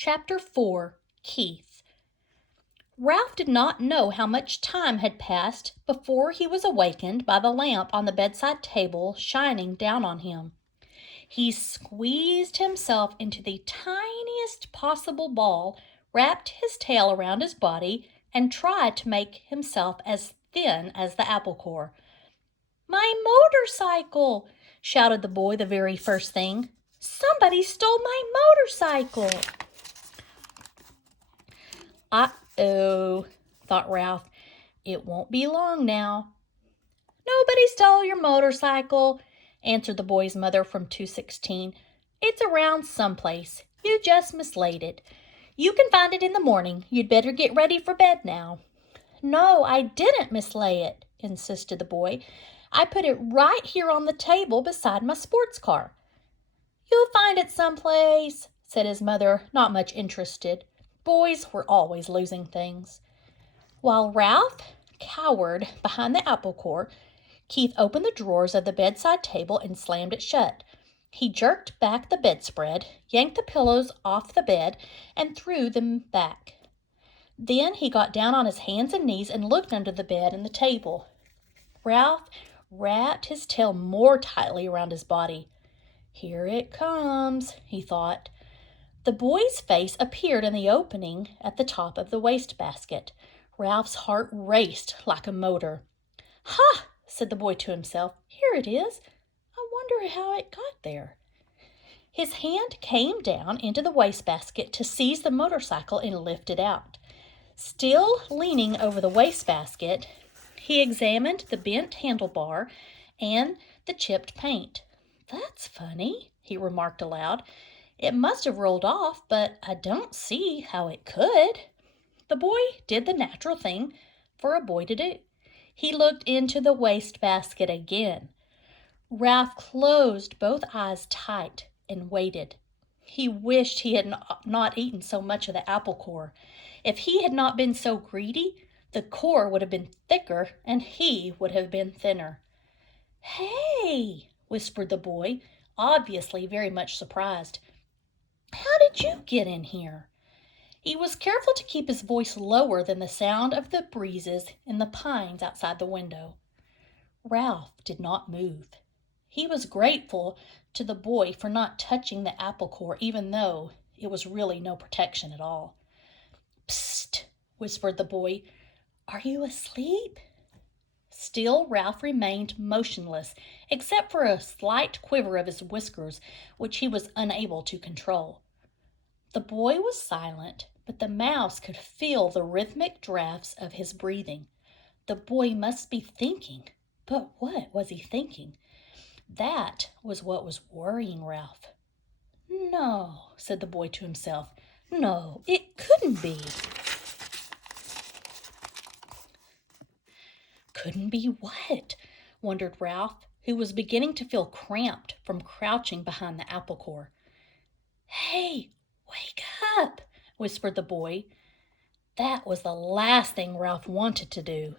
Chapter 4 Keith Ralph did not know how much time had passed before he was awakened by the lamp on the bedside table shining down on him. He squeezed himself into the tiniest possible ball, wrapped his tail around his body, and tried to make himself as thin as the apple core. "My motorcycle!" shouted the boy the very first thing. "Somebody stole my motorcycle!" Uh-oh, thought Ralph. It won't be long now. "Nobody stole your motorcycle," answered the boy's mother from 216. "It's around someplace. You just mislaid it. You can find it in the morning. You'd better get ready for bed now." "No, I didn't mislay it," insisted the boy. "I put it right here on the table beside my sports car." "You'll find it someplace," said his mother, not much interested. Boys were always losing things. While Ralph cowered behind the apple core, Keith opened the drawers of the bedside table and slammed it shut. He jerked back the bedspread, yanked the pillows off the bed, and threw them back. Then he got down on his hands and knees and looked under the bed and the table. Ralph wrapped his tail more tightly around his body. "Here it comes," he thought. The boy's face appeared in the opening at the top of the wastebasket. Ralph's heart raced like a motor. "Ha!" said the boy to himself. "Here it is. I wonder how it got there." His hand came down into the wastebasket to seize the motorcycle and lift it out. Still leaning over the wastebasket, he examined the bent handlebar and the chipped paint. "That's funny," he remarked aloud. "It must have rolled off, but I don't see how it could." The boy did the natural thing for a boy to do. He looked into the wastebasket again. Ralph closed both eyes tight and waited. He wished he had not eaten so much of the apple core. If he had not been so greedy, the core would have been thicker and he would have been thinner. "Hey!" whispered the boy, obviously very much surprised. "How did you get in here?" He was careful to keep his voice lower than the sound of the breezes in the pines outside the window. Ralph did not move. He was grateful to the boy for not touching the apple core, even though it was really no protection at all. "Psst!" whispered the boy. "Are you asleep?" Still Ralph remained motionless, except for a slight quiver of his whiskers, which he was unable to control. The boy was silent, but the mouse could feel the rhythmic drafts of his breathing. The boy must be thinking, but what was he thinking? That was what was worrying Ralph. "No," said the boy to himself. "No, it couldn't be." "Couldn't be what?" wondered Ralph, who was beginning to feel cramped from crouching behind the apple core. "Hey, wake up!" whispered the boy. That was the last thing Ralph wanted to do.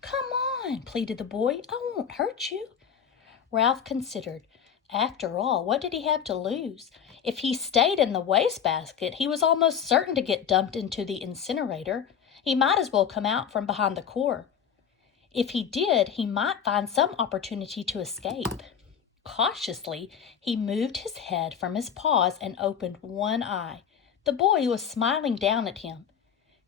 "Come on," pleaded the boy. "I won't hurt you." Ralph considered. After all, what did he have to lose? If he stayed in the wastebasket, he was almost certain to get dumped into the incinerator. He might as well come out from behind the core. If he did, he might find some opportunity to escape. Cautiously, he moved his head from his paws and opened one eye. The boy was smiling down at him.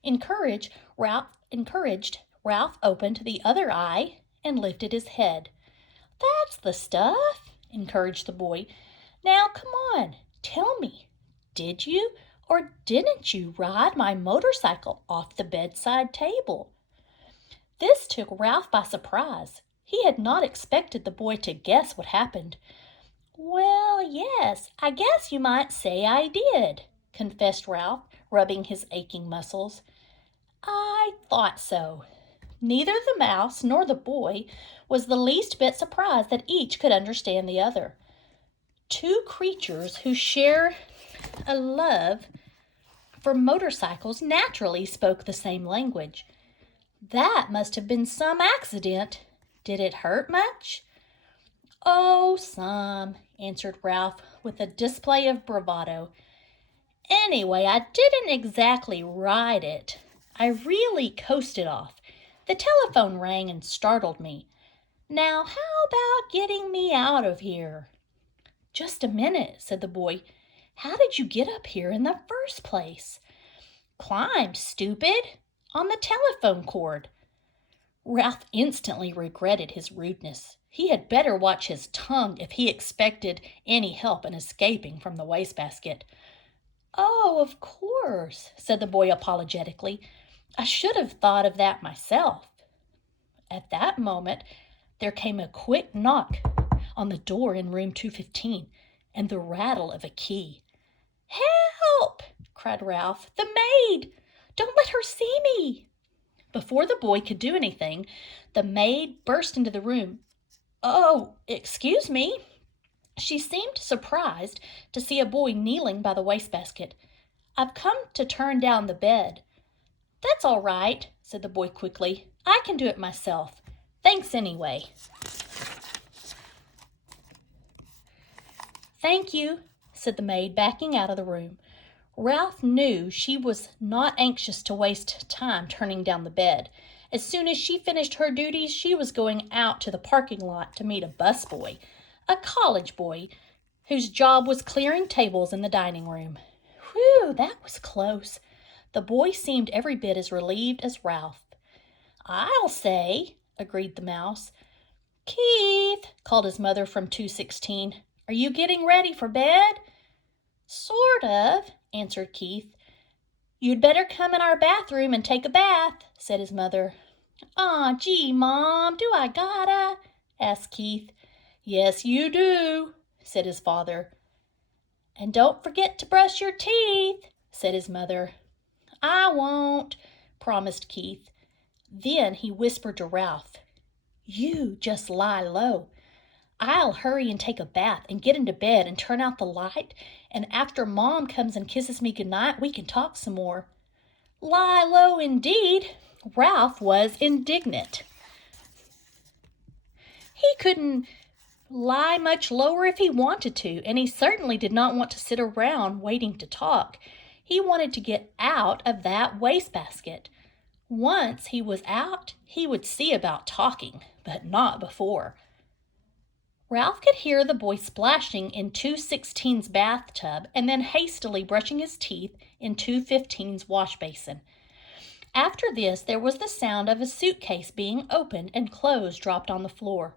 Encouraged, Ralph opened the other eye and lifted his head. "That's the stuff," encouraged the boy. "Now come on, tell me, did you or didn't you ride my motorcycle off the bedside table?" This took Ralph by surprise. He had not expected the boy to guess what happened. "Well, yes, I guess you might say I did," confessed Ralph, rubbing his aching muscles. "I thought so." Neither the mouse nor the boy was the least bit surprised that each could understand the other. Two creatures who share a love for motorcycles naturally spoke the same language. That must have been some accident. Did it hurt much? "Oh, some," answered Ralph with a display of bravado. Anyway, I didn't exactly ride it. I really coasted off. The telephone rang and startled me. Now, how about getting me out of here?" "Just a minute," said the boy. "How did you get up here in the first place?" "Climbed, stupid, on the telephone cord." Ralph instantly regretted his rudeness. He had better watch his tongue if he expected any help in escaping from the wastebasket. "Oh, of course," said the boy apologetically. "I should have thought of that myself." At that moment, there came a quick knock on the door in room 215 and the rattle of a key. "Help!" cried Ralph. "The maid! Don't let her see me!" Before the boy could do anything, the maid burst into the room. "Oh, excuse me." She seemed surprised to see a boy kneeling by the wastebasket. "I've come to turn down the bed." "That's all right," said the boy quickly. "I can do it myself. Thanks anyway." "Thank you," said the maid, backing out of the room. Ralph knew she was not anxious to waste time turning down the bed. As soon as she finished her duties, she was going out to the parking lot to meet a busboy, a college boy, whose job was clearing tables in the dining room. Whew, that was close. The boy seemed every bit as relieved as Ralph. "I'll say," agreed the mouse. "Keith," called his mother from 216, "are you getting ready for bed?" "Sort of," answered Keith. "You'd better come in our bathroom and take a bath," said his mother. "Aw, gee, Mom, do I gotta?" asked Keith. "Yes, you do," said his father. "And don't forget to brush your teeth," said his mother. "I won't," promised Keith. Then he whispered to Ralph, "You just lie low. I'll hurry and take a bath and get into bed and turn out the light, and after Mom comes and kisses me goodnight, we can talk some more." Lie low indeed! Ralph was indignant. He couldn't lie much lower if he wanted to, and he certainly did not want to sit around waiting to talk. He wanted to get out of that wastebasket. Once he was out, he would see about talking, but not before. Ralph could hear the boy splashing in 216's bathtub and then hastily brushing his teeth in 215's wash basin. After this, there was the sound of a suitcase being opened and clothes dropped on the floor.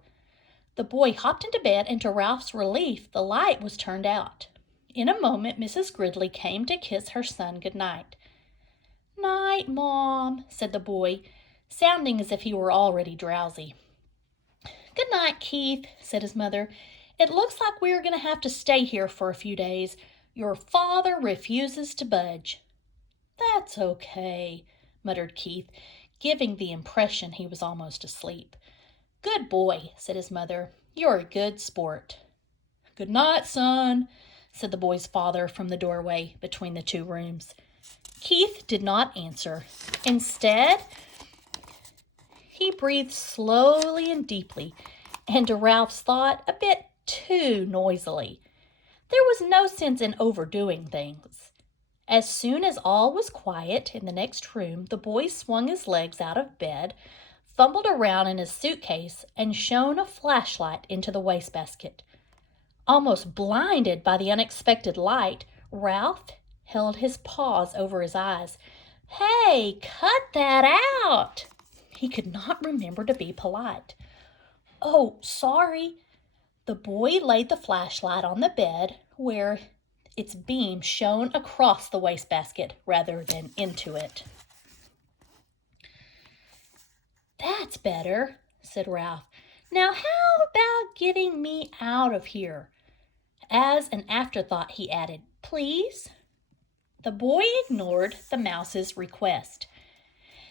The boy hopped into bed, and to Ralph's relief, the light was turned out. In a moment, Mrs. Gridley came to kiss her son goodnight. "Night, Mom," said the boy, sounding as if he were already drowsy. "Good night, Keith," said his mother. "It looks like we are going to have to stay here for a few days. Your father refuses to budge." "That's okay," muttered Keith, giving the impression he was almost asleep. "Good boy," said his mother. "You're a good sport." "Good night, son," said the boy's father from the doorway between the two rooms. Keith did not answer. Instead, he breathed slowly and deeply, and to Ralph's thought, a bit too noisily. There was no sense in overdoing things. As soon as all was quiet in the next room, the boy swung his legs out of bed, fumbled around in his suitcase, and shone a flashlight into the wastebasket. Almost blinded by the unexpected light, Ralph held his paws over his eyes. "Hey, cut that out!" He could not remember to be polite. "Oh, sorry." The boy laid the flashlight on the bed, where its beam shone across the wastebasket rather than into it. "That's better," said Ralph. "Now how about getting me out of here?" As an afterthought, he added, "Please?" The boy ignored the mouse's request.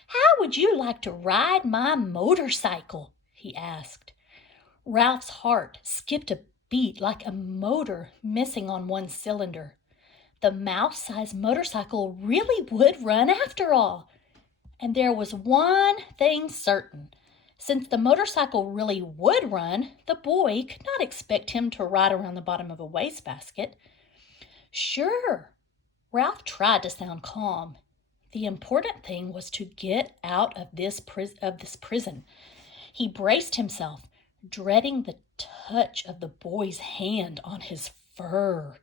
"How would you like to ride my motorcycle?" he asked. Ralph's heart skipped a beat like a motor missing on one cylinder. The mouse-sized motorcycle really would run after all. And there was one thing certain. Since the motorcycle really would run, the boy could not expect him to ride around the bottom of a wastebasket. Sure, Ralph tried to sound calm. The important thing was to get out of this prison. He braced himself, dreading the touch of the boy's hand on his fur.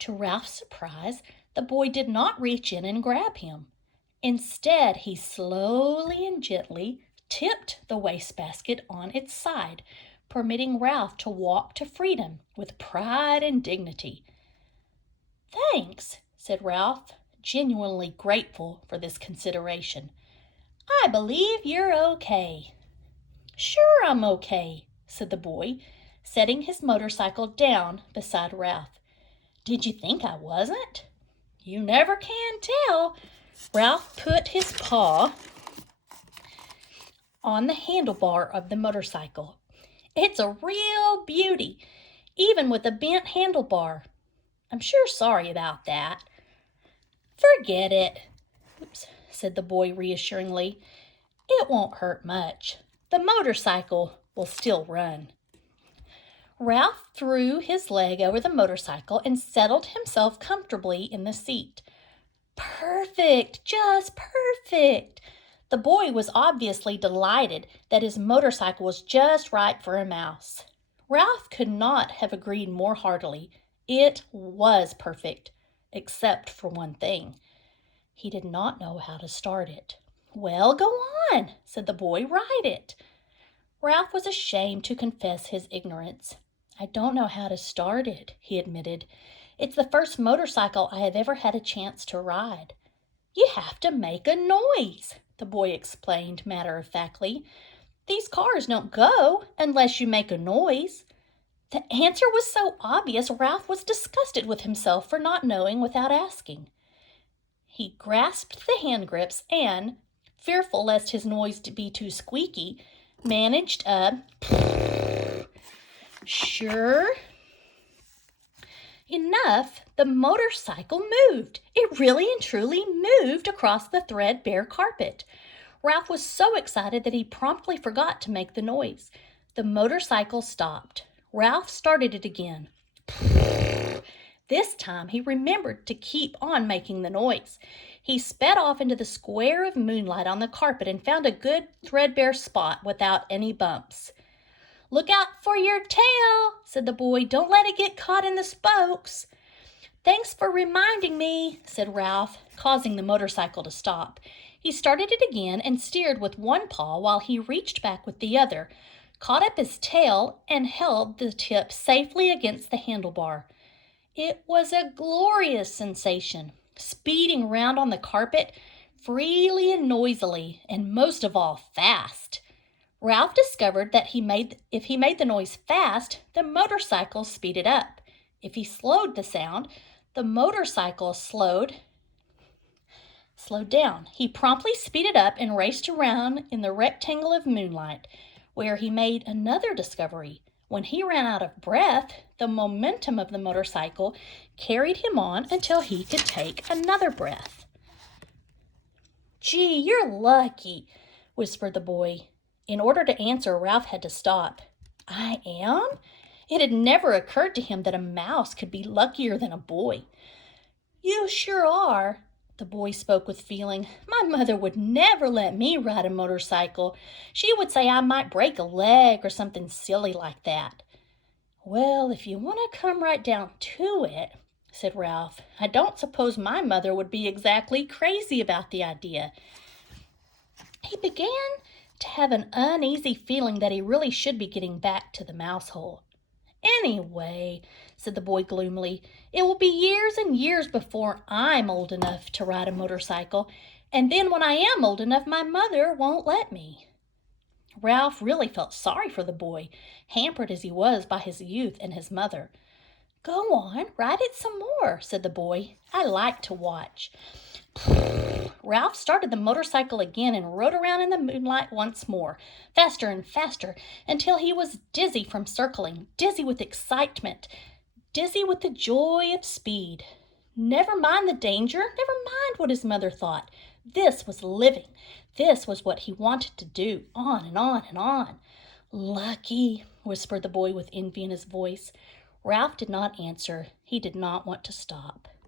To Ralph's surprise, the boy did not reach in and grab him. Instead, he slowly and gently tipped the wastebasket on its side, permitting Ralph to walk to freedom with pride and dignity. "Thanks," said Ralph, genuinely grateful for this consideration. "I believe you're okay." "Sure I'm okay," said the boy, setting his motorcycle down beside Ralph. "Did you think I wasn't?" "You never can tell." Ralph put his paw on the handlebar of the motorcycle. "It's a real beauty, even with a bent handlebar. I'm sure sorry about that." "Forget it," said the boy reassuringly. "It won't hurt much. The motorcycle will still run." Ralph threw his leg over the motorcycle and settled himself comfortably in the seat. "Perfect, just perfect." The boy was obviously delighted that his motorcycle was just right for a mouse. Ralph could not have agreed more heartily. It was perfect, except for one thing. He did not know how to start it. "Well, go on," said the boy. "Ride it." Ralph was ashamed to confess his ignorance. "I don't know how to start it," he admitted. "It's the first motorcycle I have ever had a chance to ride." "You have to make a noise," the boy explained matter-of-factly. "These cars don't go unless you make a noise." The answer was so obvious, Ralph was disgusted with himself for not knowing without asking. He grasped the hand grips and, fearful lest his noise be too squeaky, managed a sure enough, the motorcycle moved. It really and truly moved across the threadbare carpet. Ralph was so excited that he promptly forgot to make the noise. The motorcycle stopped. Ralph started it again. This time he remembered to keep on making the noise. He sped off into the square of moonlight on the carpet and found a good threadbare spot without any bumps. "Look out for your tail," said the boy. "Don't let it get caught in the spokes." "Thanks for reminding me," said Ralph, causing the motorcycle to stop. He started it again and steered with one paw while he reached back with the other, caught up his tail, and held the tip safely against the handlebar. It was a glorious sensation, speeding round on the carpet freely and noisily, and most of all, fast. Ralph discovered that if he made the noise fast, the motorcycle speeded up. If he slowed the sound, the motorcycle slowed down. He promptly speeded up and raced around in the rectangle of moonlight, where he made another discovery. When he ran out of breath, the momentum of the motorcycle carried him on until he could take another breath. "Gee, you're lucky," whispered the boy. In order to answer, Ralph had to stop. "I am?" It had never occurred to him that a mouse could be luckier than a boy. "You sure are." The boy spoke with feeling. "My mother would never let me ride a motorcycle. She would say I might break a leg or something silly like that." "Well, if you want to come right down to it," said Ralph, "I don't suppose my mother would be exactly crazy about the idea." He began to have an uneasy feeling that he really should be getting back to the mouse hole. "Anyway," said the boy gloomily, "it will be years and years before I'm old enough to ride a motorcycle, and then when I am old enough, my mother won't let me." Ralph really felt sorry for the boy, hampered as he was by his youth and his mother. "Go on, ride it some more," said the boy. "I like to watch." Ralph started the motorcycle again and rode around in the moonlight once more, faster and faster, until he was dizzy from circling, dizzy with excitement, dizzy with the joy of speed. Never mind the danger, never mind what his mother thought. This was living. This was what he wanted to do, on and on and on. "Lucky," whispered the boy with envy in his voice. Ralph did not answer. He did not want to stop.